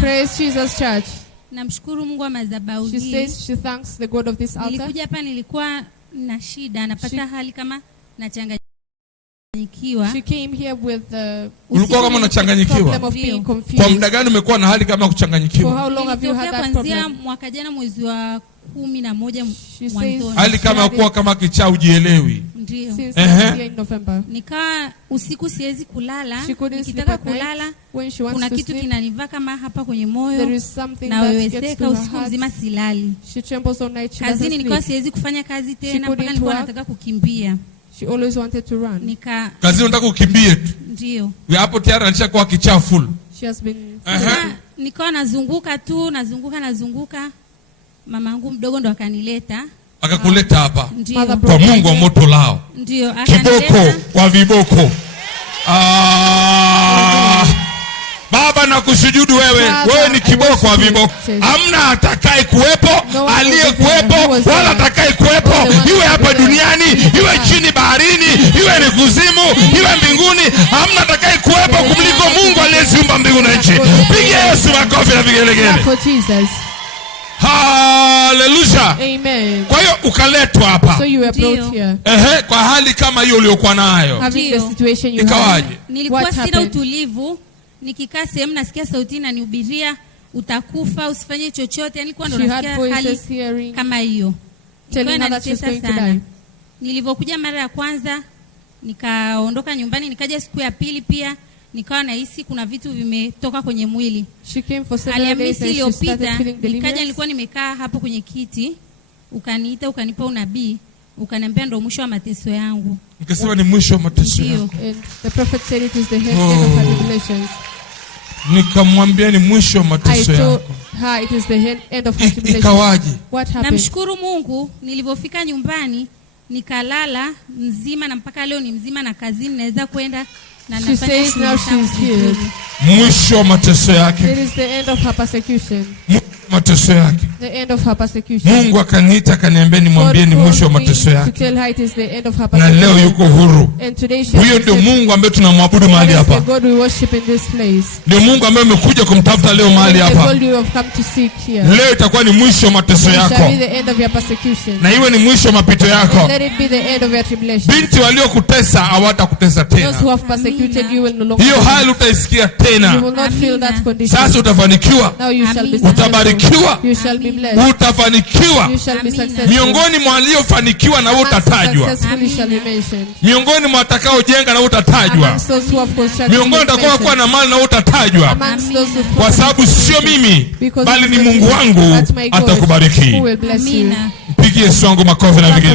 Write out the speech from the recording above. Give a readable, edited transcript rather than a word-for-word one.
Praise Jesus Church. Namshukuru Mungu wa madhabahu hii. She says she thanks the God of this altar. Nilikuja hapa nilikuwa na shida, napata hali kama nachanganyikiwa. She came here with ulikuwa kama unachanganyikiwa. Kwa muda gani umekuwa na hali kama kuchanganyikiwa? For how long have you had that problem? Kuanzia mwaka jana mwezi wa 11 mwanzoni. Hali kama kuwa kama kichaa ujielewi. Ndio. Since in November. Nika usiku siwezi kulala. Nikitaka kulala kuna kitu kinanivaa kama hapa kwenye moyo. Na weweseka usiku mzima silali. She trembles all night. Kazini nilikuwa siwezi kufanya kazi tena mpaka nilikuwa nataka kukimbia. She always wanted to run. Kazini unataka kukimbia tu. Ndio. Hapo tayari anaishakuwa kichaa full. She has been nilikuwa nazunguka tu, nazunguka. Mama yangu mdogo ndo akanileta. Akakuleta hapa. Kwa Mungu wa moto lao. Ndio, kiboko wa viboko. Baba na kusujudu wewe. Wewe ni kiboko wa viboko. Hamna atakaye kuwepo, aliyekuwepo wala atakaye kuwepo, iwe hapa duniani, iwe chini baharini, iwe ni kuzimu, iwe mbinguni, hamna atakaye kuwepo kumliko Mungu aliyeziumba mbingu na nchi. Pigia Yesu makofi na vigelegele. Hallelujah. Amen. Kwa hiyo ukaletwa hapa. So you were brought here. Kwa hali kama hiyo uliokuwa nayo. Having the situation you ikawaje? Nilikuwa sina utulivu, nikikaa sehemu nasikia sauti inanihubiria utakufa, usifanye chochote. Yani nilikuwa ndo nasikia hali kama hiyo. Nilivyokuja mara ya kwanza nikaondoka nyumbani, nikaja siku ya pili pia nikawa nahisi kuna vitu vimetoka kwenye mwili. She came for 7 days and she started feeling delirious. Nikaja nilikuwa nimekaa hapo kwenye kiti, ukaniita ukanipa unabii, ukaniambia ndo mwisho wa mateso yangu. Nikasema ni mwisho wa mateso yako. And the prophet said it is the end of her tribulations. Nikamwambia ni mwisho wa mateso yako. It is the end of her tribulations. Ikawaje? What happened? Namshukuru Mungu, nilipofika nyumbani nikalala mzima na mpaka leo ni mzima na kazini naweza kwenda. She says now she is healed. Mwisho wa mateso yake. It is the end of her persecution. Mateso yake. The end of her persecution. Mungu akaniita akaniambia nimwambie ni mwisho wa mateso yake. To tell her it is the end of her persecution. Na leo yuko huru. And today she huyo ndio Mungu ambaye tunamwabudu mahali hapa. The God we worship in this place. Ndio Mungu ambaye umekuja kumtafuta leo mahali hapa. The God you have come to seek here. Leo itakuwa ni mwisho wa mateso yako. It shall be the end of your persecution. Na iwe ni mwisho wa mapito yako. Let it be the end of your tribulation. Binti waliokutesa hawatakutesa tena. Those who have persecuted you will no longer. Hiyo hali utaisikia tena. You will not feel that condition. Sasa utafanikiwa. Now you shall be utabarikiwa. You shall be blessed. Utafanikiwa. You shall be successful. Miongoni mwa waliofanikiwa na utatajwa. Miongoni mwa watakaojenga na utatajwa. Miongoni utakuwa na mali na utatajwa. Kwa sababu sio mimi bali ni Mungu wangu atakubariki. Mpigie Yesu wangu makofi na vigelegele.